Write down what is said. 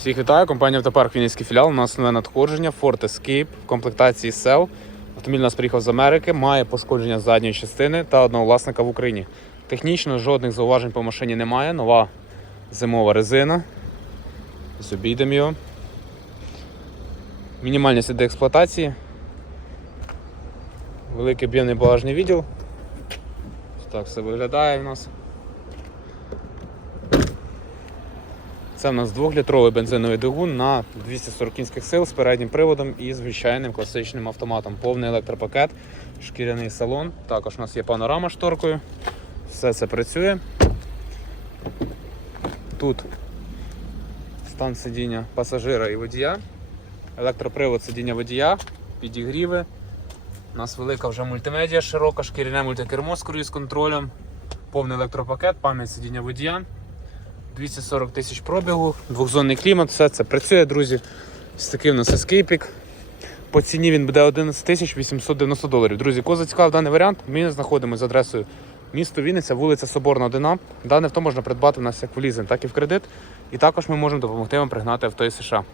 Всіх вітаю, компанія Автопарк Вінницький філіал. У нас нове надходження Ford Escape в комплектації SEL. Автомобіль у нас приїхав з Америки, має пошкодження задньої частини та одного власника в Україні. Технічно жодних зауважень по машині немає. Нова зимова резина. Обійдемо його. Мінімальні сліди експлуатації. Великий об'ємний багажний відділ. Так все виглядає в нас. Це в нас 2-літровий бензиновий двигун на 240 кінських сил з переднім приводом і звичайним класичним автоматом. Повний електропакет, шкіряний салон. Також у нас є панорама шторкою. Все це працює. Тут стан сидіння пасажира і водія, електропривод сидіння водія, підігріви. У нас велика вже мультимедіа, широка, шкіряне мультикермо з круїз-контролем, повний електропакет, пам'ять сидіння водія. 240 тисяч пробігу, двохзонний клімат, все це працює, друзі. Ось такий у нас ескейпік. По ціні він буде 11 890 доларів. Друзі, кого зацікавив даний варіант, ми знаходимося з адресою місто Вінниця, вулиця Соборна 1. Дане авто можна придбати в нас як в лізинг, так і в кредит. І також ми можемо допомогти вам пригнати авто із США.